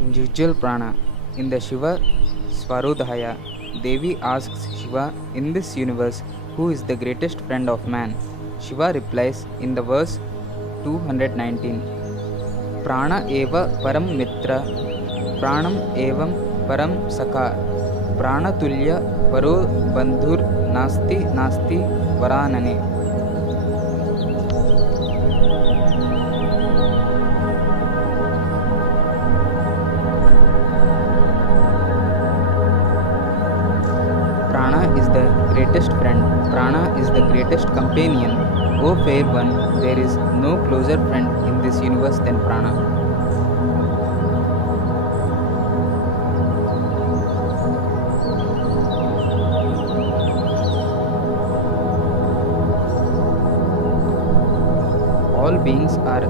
Individual prana. In the Shiva Svarudhaya, Devi asks Shiva, in this universe, who is the greatest friend of man? Shiva replies in the verse 219, Prana eva param mitra, pranam evam param saka, pranatulya paro bandhur nasti varanane. Prana is the greatest friend. Prana is the greatest companion. O fair one, there is no closer friend in this universe than Prana. All beings are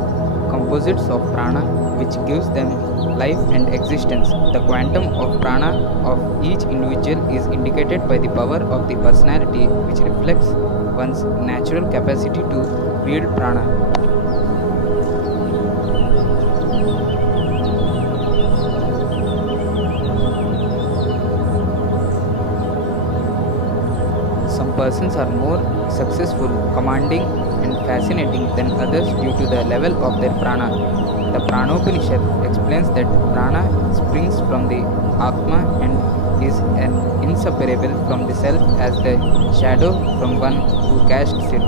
composites of prana, which gives them life and existence. The quantum of prana of each individual is indicated by the power of the personality, which reflects one's natural capacity to wield prana. Some persons are more successful, commanding, and fascinating than others due to the level of their prana. The Pranopanishad explains that prana springs from the Atma and is inseparable from the self as the shadow from one who casts it.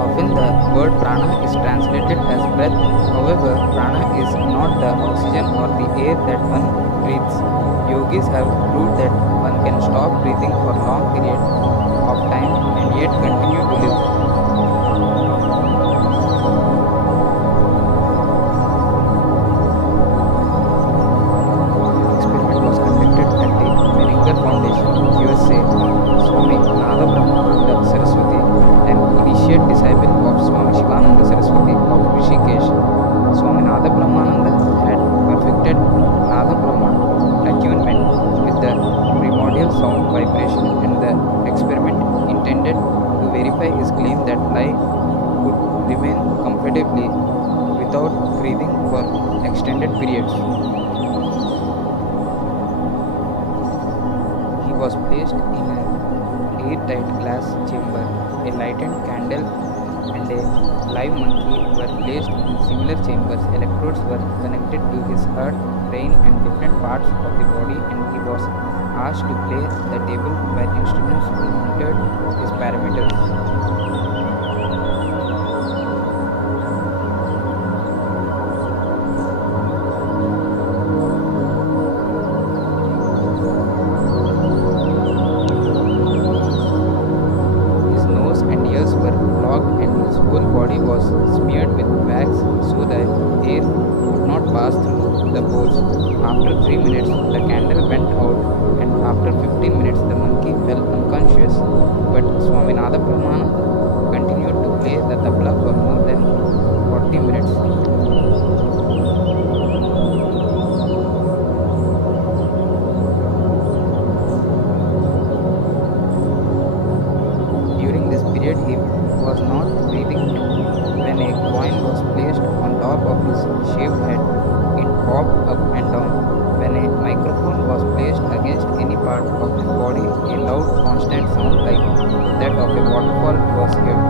Often the word prana is translated as breath. However, prana is not the oxygen or the air that one breathes. Yogis have proved that one can stop breathing for long periods of time and yet continue to live. Experiment was conducted at the Menninger Foundation, USA. Swami Nada Brahmananda Saraswati, an initiate disciple of Swami Shivananda Saraswati of Rishikesh. Swami Nada Brahmananda had perfected Nada Brahman attunement with the primordial sound vibration, and the experiment intended to verify his claim that life could remain comfortably without breathing for extended periods. He was placed in an airtight glass chamber. A lighted candle and a live monkey were placed in similar chambers. Electrodes were connected to his heart, brain, and different parts of the body, and he was asked to play the table where instruments monitored his parameters. His nose and ears were blocked, and his whole body was smeared with wax so that air could not pass through the pores. After 3 minutes, the candle went out, and after 15 minutes, the monkey fell unconscious. But Swaminatha Brahmananda continued to play the tabla for more than 40 minutes. During this period, he was not breathing. When a coin was placed on top of his shaved head, it popped up and down. When a microphone was placed against any part of his body, a loud, constant sound like that of a waterfall was heard.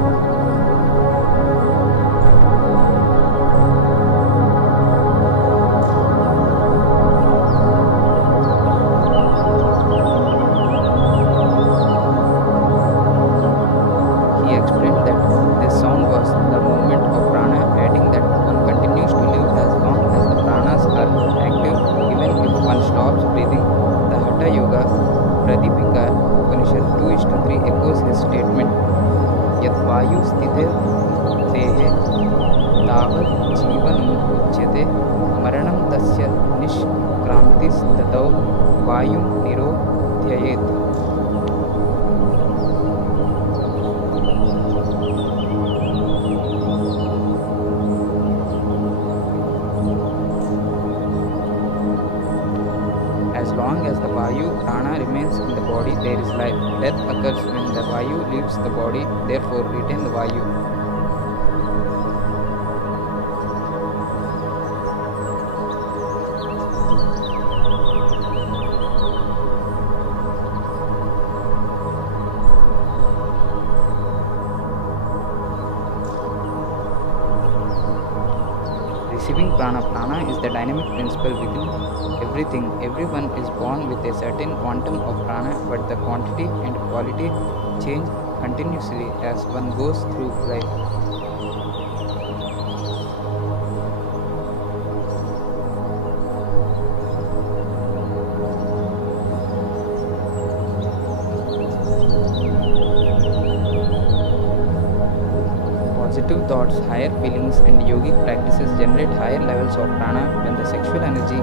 He explained that this sound was the movement of prana, adding that one continues to live as long as the pranas are active, even if one stops breathing. The Hatha Yoga Pradipika Upanishad 2:3 echoes his statement, Yat Vayu Sthite Dehe Tavat Jivanam Uchyate Maranam Tasya Nishkrantis Tatau Vayu Nirodhyayet. As long as the Vayu prana remains in the body, there is life. Death occurs when the Vayu leaves the body, therefore retain the Vayu. Receiving prana. Prana is the dynamic principle within everything. Everyone is born with a certain quantum of prana, but the quantity and quality change continuously as one goes through life. Positive thoughts, higher feelings, and yogic practices generate higher levels of prana when the sexual energy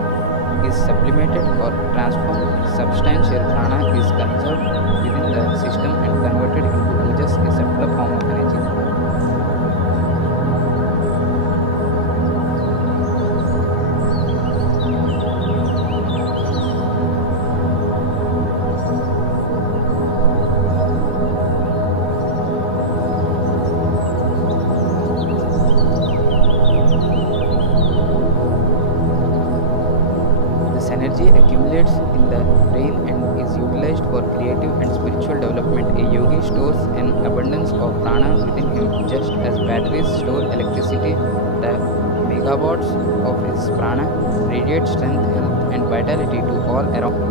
is sublimated or transformed. Substantial prana is conserved within the system and converted into ojas, a subtler form of energy. This energy accumulates in the brain and is utilized for creative and spiritual development. A yogi stores an abundance of prana within him, just as batteries store electricity. The megawatts of his prana radiate strength, health, and vitality to all around.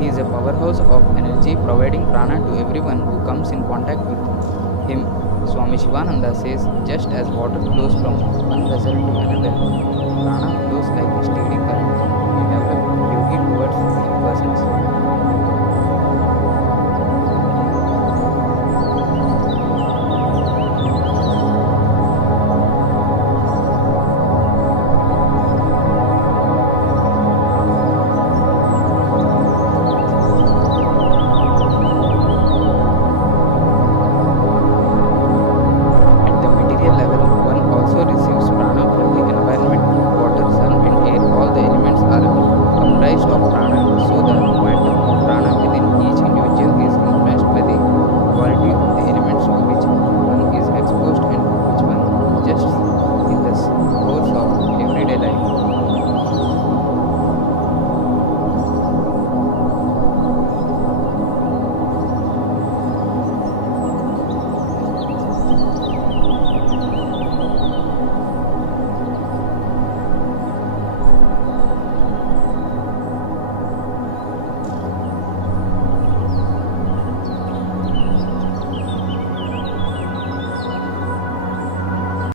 He is a powerhouse of energy, providing prana to everyone who comes in contact with him. Swami Shivananda says, just as water flows from one vessel to another, prana flows like a steady current from a developed yogi towards weak persons.